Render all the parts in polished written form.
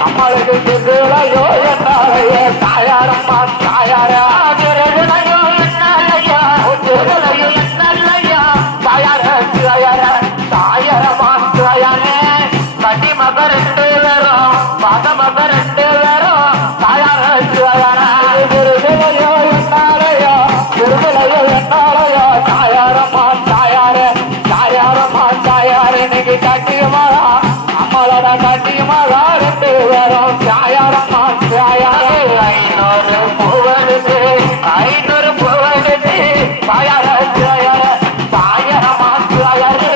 நம்மளுக்கு திருளையோ என்னாலையே தாயாரம்மா தாயாரா திருளையோ என்னையா திருளையோ என்னையா தாயார தாயார தாயாரமா தாயாரே கட்டி மக ரெண்டு பேரும் மக மக ரெண்டு பேரும் தாயார தாயாரா திருளையோ என்னாலையா திருளையோ என்னாலையா தாயாரம்மா தாயாரே தாயாரம்மா தாயாரே இன்னைக்கு கட்டியமாடா அம்மாளோட கட்டியமாடா ரெண்டு பேரும் தாயாரம்மா தாயாரே 500 பூவெடுத்து 500 பூவெடுத்து தாயார தாயார தாயாரம்மா தாயாரே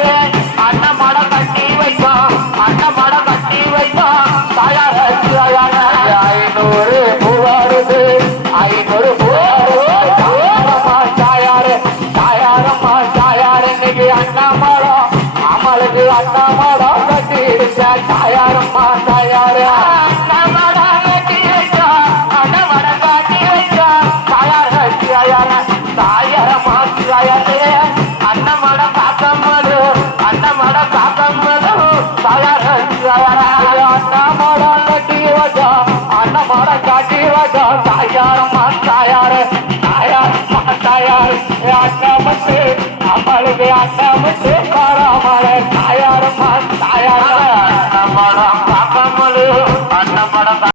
அண்ணமாட கட்டி வைப்பான் அண்ணமாட கட்டி வைப்பான் தாயார தாயார 500 பூவெடுத்து 500 பூவெடுத்து தாயாரம்மா தாயாரே தாயாரம்மா தாயாரே இன்னைக்கு அண்ணமாடா அம்மளுக்கு அண்ணமாடா கட்டி வச்சா தாயாரம்மா தாயாரே அண்ணமாடா கட்டி வச்சா அண்ணமாட கட்டி வச்சா தாயார தாயார தாயாரம்மா தாயாரே அண்ணமாட காக்கம்மது அண்ணமாட காக்கம்மது தாயார தாயார அண்ணமாடா கட்டி வச்சா அண்ணமாட கட்டி வச்சா தாயாரம்மா தாயாரே தாயாரம்மா தாயாரே அண்ணமத்து அம்மளுக்கு அண்ணமத்து காராமலை